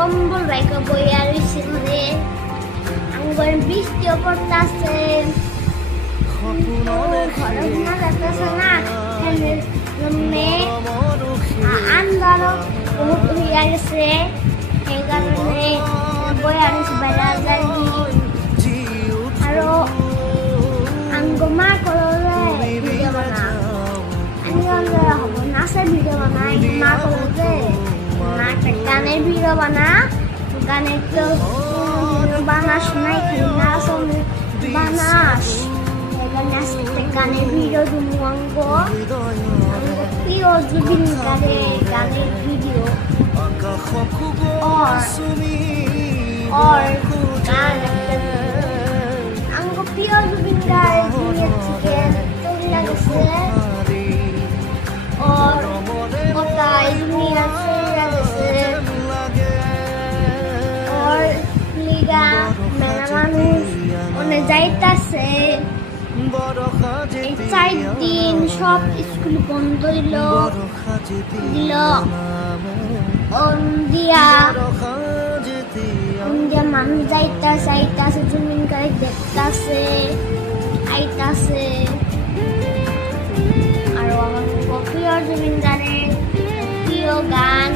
কম্বল বাইকে বইয়া রয়েছে ঘরে আমার বৃষ্টিও পড়তেছে ঘরে ঘুমা যাচ্ছে না আন্দারও বহুত হইয়া গেছে এই কারণে বইয়া রয়েছে বাইরে আরো আঙ্গ মা করলে ভিডিও বানা আমি হব নাচের ভিডিও বানাই মা করলে না একটা গানের ভিডিও বানা গানের তো বানাস নাই খালি নাচ বানাস একটা গানের ভিডিও তুমি অঙ্গ প্রিয় জুবিন গানের ভিডিও और गान अंगो प्रिय जुबिन गार्ग दुनिया থেকে চলে গেছে और ওটাই দুনিয়া চলে গেছে और লিগা মেলা মানুষ ওনে যাইতাছে এই 4 দিন সব স্কুল বন্ধ দিল দিয়া মানুষ যাইতাছে জমিন গাড়ি দেখতাছে আইতাছে আর আমার প্রিয় জমিন গানের প্রিয় গান